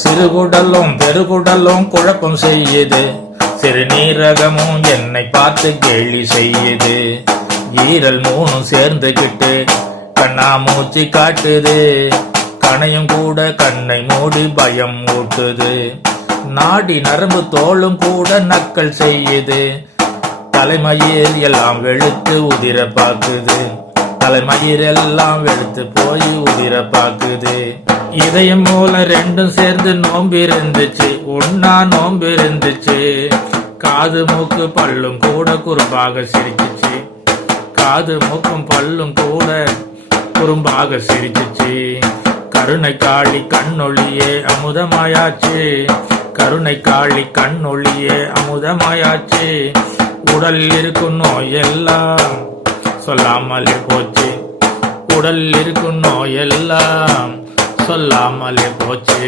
சிறுகுடலும் பெருகுடலும் குழப்பம் செய்யுது, சிறுநீரகமும் என்னை பார்த்து கேலி செய்யுது. ஈரல் மூணும் சேர்ந்துகிட்டு கண்ணா மூச்சு காட்டுது, கணையும் கூட கண்ணை மூடி பயம் ஊட்டுது. நாடி நரம்பு தோளும் கூட நக்கல் செய்யுது, தலைமயிர் எல்லாம் வெளுத்து உதிர பாக்குது, தலைமயிர் எல்லாம் வெளுத்து போய் உதிர பாக்குது. இதயம் மூல ரெண்டும் சேர்ந்து நோம்பு இருந்துச்சு, ஒன்னா நோம்பு இருந்துச்சு. காது மூக்கு பல்லும் கூட குறும்பாக சிரிச்சிச்சு, காது மூக்கும் பல்லும் கூட குறும்பாக சிரிச்சிச்சு. கருணை காளி கண்ணொளியே அமுதமாயாச்சு, கருணை காளி கண்ணொளியே அமுதமாயாச்சு. உடல் இருக்கும் நோயெல்லாம் சொல்லாமலே போச்சு, உடல் இருக்கும் நோயெல்லாம் சொல்லாமலே போச்சு.